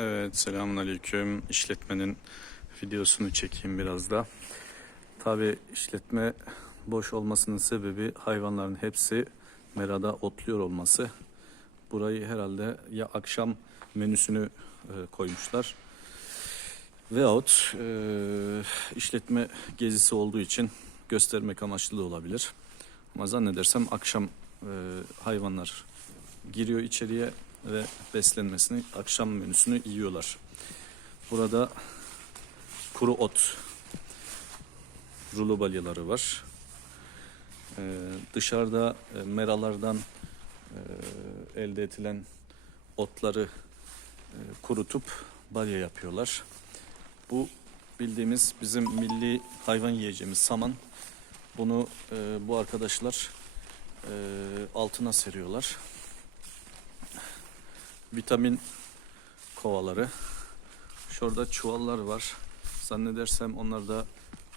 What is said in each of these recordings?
Evet, selamun aleyküm. İşletmenin videosunu çekeyim biraz da. Tabi işletme boş olmasının sebebi hayvanların hepsi merada otluyor olması. Burayı herhalde ya akşam menüsünü e, koymuşlar veyahut e, işletme gezisi olduğu için göstermek amaçlı da olabilir. Ama zannedersem akşam e, hayvanlar giriyor içeriye ve beslenmesini, akşam menüsünü yiyorlar. Burada kuru ot, rulo balyaları var. Ee, dışarıda e, meralardan e, elde edilen otları e, kurutup balya yapıyorlar. Bu bildiğimiz bizim milli hayvan yiyeceğimiz saman. Bunu e, bu arkadaşlar e, altına seriyorlar vitamin kovaları. Şurada çuvallar var. Zannedersem onlar da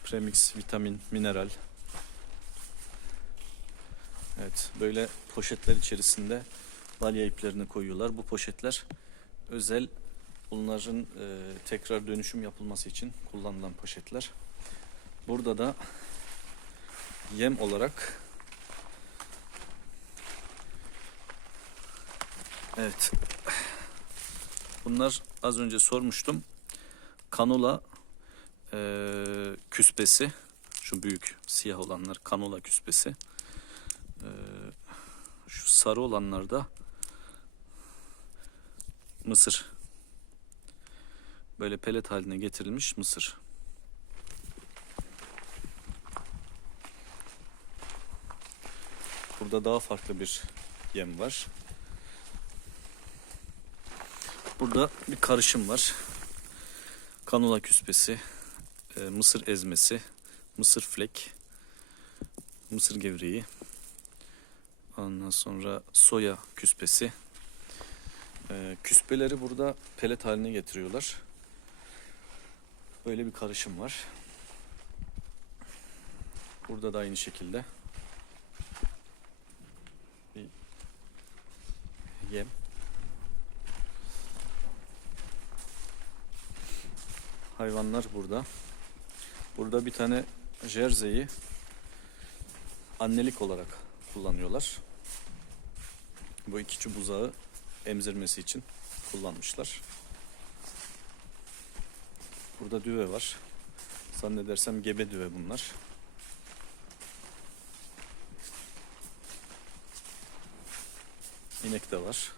premix vitamin mineral. Evet böyle poşetler içerisinde balya iplerini koyuyorlar. Bu poşetler özel bunların e, tekrar dönüşüm yapılması için kullanılan poşetler. Burada da yem olarak Evet. Bunlar az önce sormuştum. Kanola eee, küspesi. Şu büyük siyah olanlar kanola küspesi. Eee, şu sarı olanlar da mısır. Böyle pelet haline getirilmiş mısır. Burada daha farklı bir yem var. Burada bir karışım var. Kanola küspesi, e, mısır ezmesi, mısır flek, mısır gevreği. Ondan sonra soya küspesi. E, küspeleri burada pelet haline getiriyorlar. Böyle bir karışım var. Burada da aynı şekilde. Bir yem. Hayvanlar burada. Burada bir tane jerzeyi annelik olarak kullanıyorlar. Bu iki çu buzağı emzirmesi için kullanmışlar. Burada düve var. Zannedersem gebe düve bunlar. İnek de var.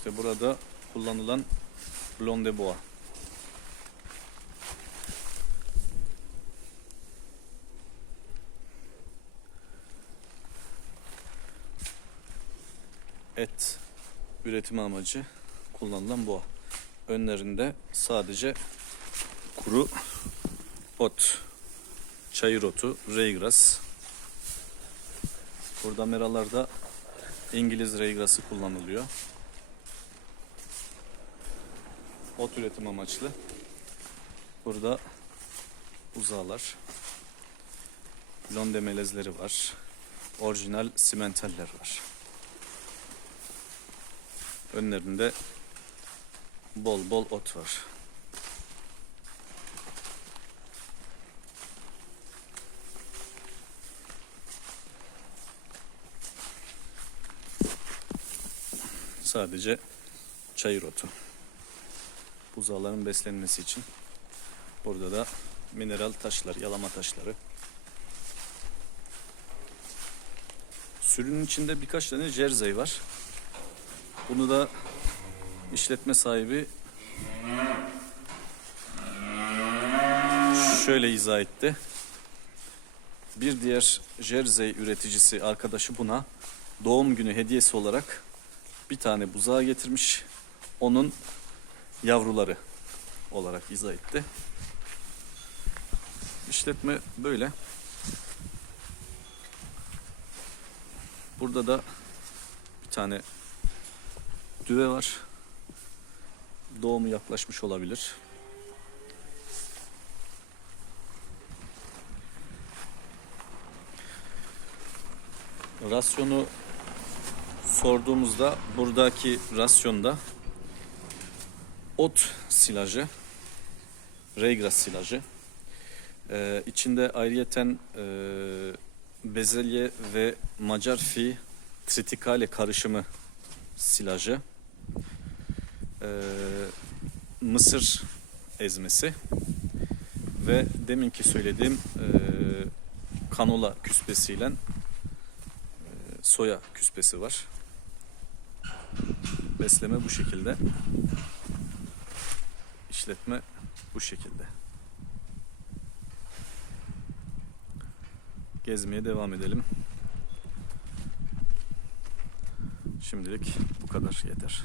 İşte burada kullanılan blonde boğa. Et üretimi amacı kullanılan boğa. Önlerinde sadece kuru ot, çayır otu, reygras. Burada meralarda İngiliz reygrası kullanılıyor. Ot üretim amaçlı. Burada uzağlar, londe melezleri var. Orijinal simentaller var. Önlerinde bol bol ot var. Sadece çayır otu buzağların beslenmesi için. Burada da mineral taşlar, yalama taşları. Sürünün içinde birkaç tane jersey var. Bunu da işletme sahibi şöyle izah etti. Bir diğer jersey üreticisi arkadaşı buna doğum günü hediyesi olarak bir tane buzağı getirmiş. Onun yavruları olarak izah etti. İşletme böyle. Burada da bir tane düve var. Doğumu yaklaşmış olabilir. rasyonu sorduğumuzda buradaki rasyonda ot silajı, reygras silajı, ee, içinde ayrıyeten e, bezelye ve macar fi tritikale karışımı silajı, ee, mısır ezmesi ve deminki söylediğim e, kanola küspesiyle e, soya küspesi var. Besleme bu şekilde. İşletme bu şekilde. Gezmeye devam edelim. Şimdilik bu kadar yeter.